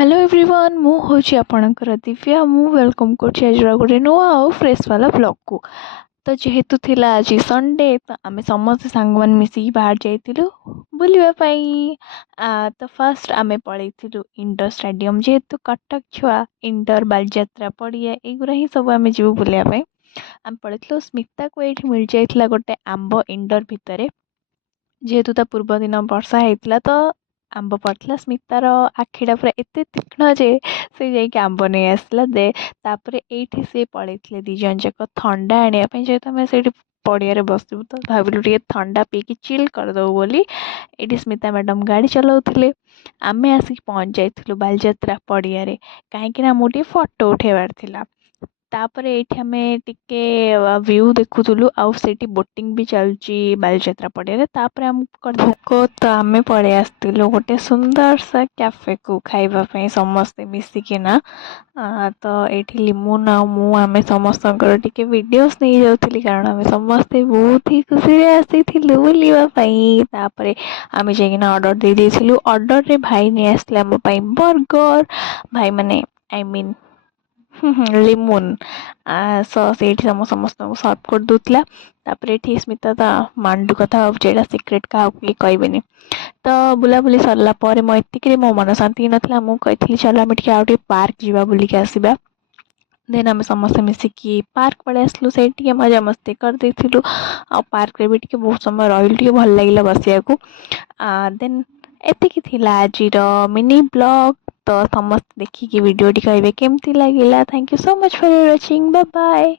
Hello everyone मु होची आपणकर दिव्या मु वेलकम करछि आज गोटे नुआ और फ्रेश वाला ब्लॉग को। तो जेहेतु थिला आज संडे तो आमे समस्त सांग मान मिसी बाहर जाइतिलु बुलिबा पई। तो फर्स्ट आमे पळैतिलु इंडोर स्टेडियम जेहेतु कटक छुआ इंडोर बालଯାତ୍ରା पड़िया एगुरा ही सब आमे जीवु बुलिया पई। आम पळैतिलु स्मिता को एठी मिल जाइतला गोटे आंब इंडोर भितरे जेहेतु ता पूर्व दिन वर्षा होता तो आंब पड़ता स्मितार आखिटा पूरा एते तीक्ष्ण जे से जाइए आंब नहीं आसला दे तापर ये सी पड़े दी जन जाक थंडा आने जेहेतु आम से पड़िया बसबू तो भाविलु टे थंडा पीकी चिल करदबू बोली ये स्मिता मैडम गाड़ी चलाउथिले। आमे आसिक पहुँच जाइथिलु बालଯାତ୍ରା पड़िया कहीं मोटे फोटो उठेबार थिला। तापर एठी आमे टिके व्यू देखुथुलु आउ सेठी बोटिंग भी चलची बालଯାତ୍ରା पड़िया तापर हमको भोक तो आमे पड़े आसतिलु गोटे सुंदर सा कैफे को खाइबा पई समस्ते मिसिकिना। तो एठी लिमुन आ मु आमे समस्तंकर टिके वीडियोस नहीं जाउथिली कारण आमे समस्ते बहुत ही खुशी रे आसीथिलु बुलिबा पई। तापर आमे जेगिना ऑर्डर दे देथिलु ऑर्डर रे भाई ने आसले हम पई बर्गर भाई माने आई मीन लिमुन सस ये समस्त को सर्व कर दूसरा। तापर ये स्मिता ता मांडू कथा जेटा सिक्रेट क्या कहबेनि। तो बुलाबुली सरला पर मो एतिक मो मन शांति नाला मुझे चलो आम टे पार्क जावा बुलिक आसवा। देन आम समस्त मिसिकी पार्क पड़े आसलु से मजा मस्ती करदे आ पार्क रे भी टे बहुत समय रही भल लगे बसिया को। देन एतिक थिला आजिर मिनी ब्लॉग। तो समस्त देखिए वीडियो टी कहे केमती लगिला। Thank you so much for watching bye bye.